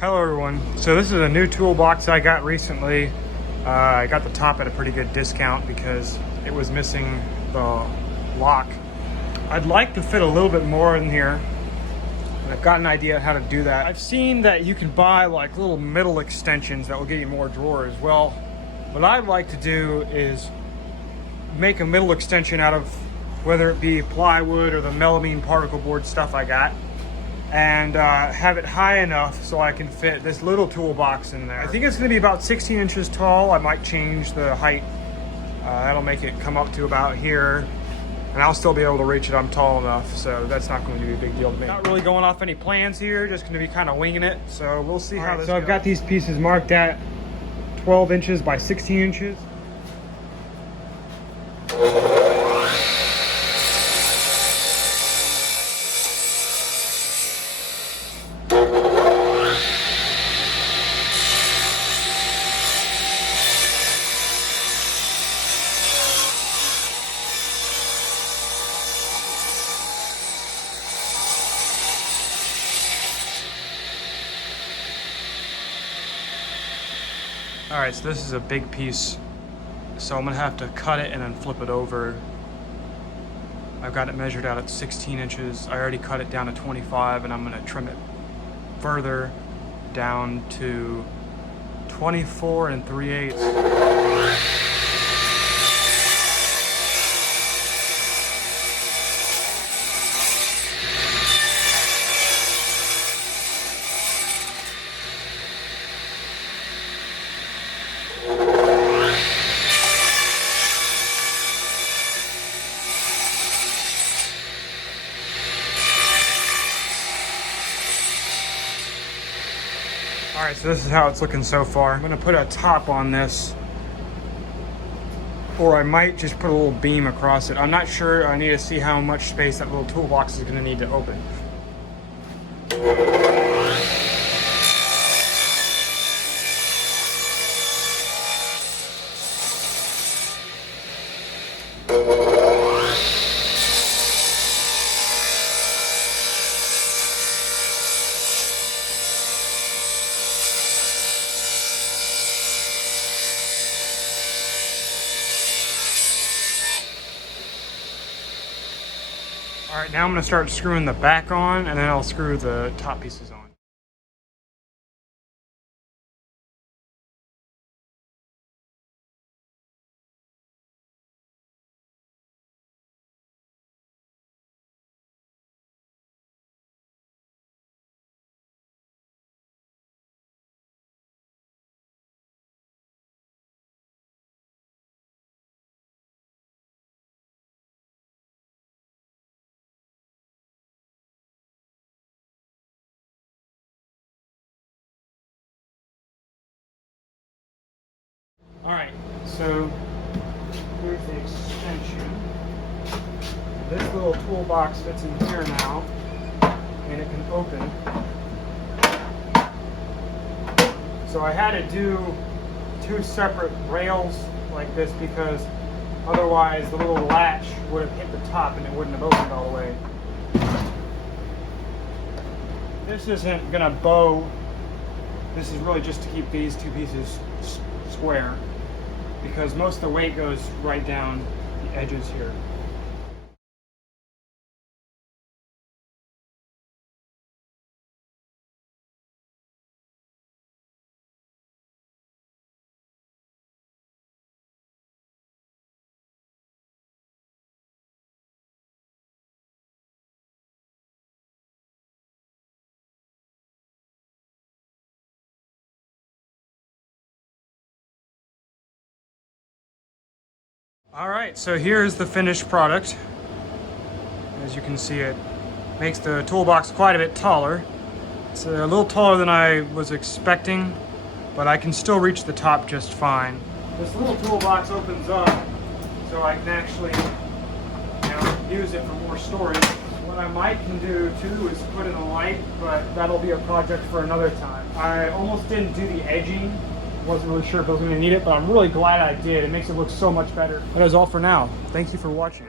Hello everyone. So this is a new toolbox I got recently. I got the top at a pretty good discount because it was missing the lock. I'd like to fit a little bit more in here, and I've got an idea how to do that. I've seen that you can buy like little middle extensions that will give you more drawers. Well, what I'd like to do is make a middle extension out of whether it be plywood or the melamine particle board stuff I got, and have it high enough so I can fit this little toolbox in there. I think it's going to be about 16 inches tall. I might change the height. That'll make it come up to about here, and I'll still be able to reach it. I'm tall enough, so that's not going to be a big deal to me. Not really going off any plans here, just going to be kind of winging it, so we'll see how this goes. So I've got these pieces marked at 12 inches by 16 inches. All right, so this is a big piece, so I'm gonna have to cut it and then flip it over. I've got it measured out at 16 inches. I already cut it down to 25, and I'm gonna trim it further down to 24 3/8. All right, so this is how it's looking so far. I'm gonna put a top on this, or I might just put a little beam across it. I'm not sure. I need to see how much space that little toolbox is gonna need to open. All right, now I'm gonna start screwing the back on, and then I'll screw the top pieces on. All right, so here's the extension. This little toolbox fits in here now, and it can open. So I had to do two separate rails like this because otherwise the little latch would have hit the top and it wouldn't have opened all the way. This isn't gonna bow. This is really just to keep these two pieces square, because most of the weight goes right down the edges here. All right, so here's the finished product. As you can see, it makes the toolbox quite a bit taller. It's a little taller than I was expecting, but I can still reach the top just fine. This little toolbox opens up so I can actually, use it for more storage. What I might can do too is put in a light, but that'll be a project for another time. I almost didn't do the edging. Wasn't really sure if I was going to need it, but I'm really glad I did. It makes it look so much better. That is all for now. Thank you for watching.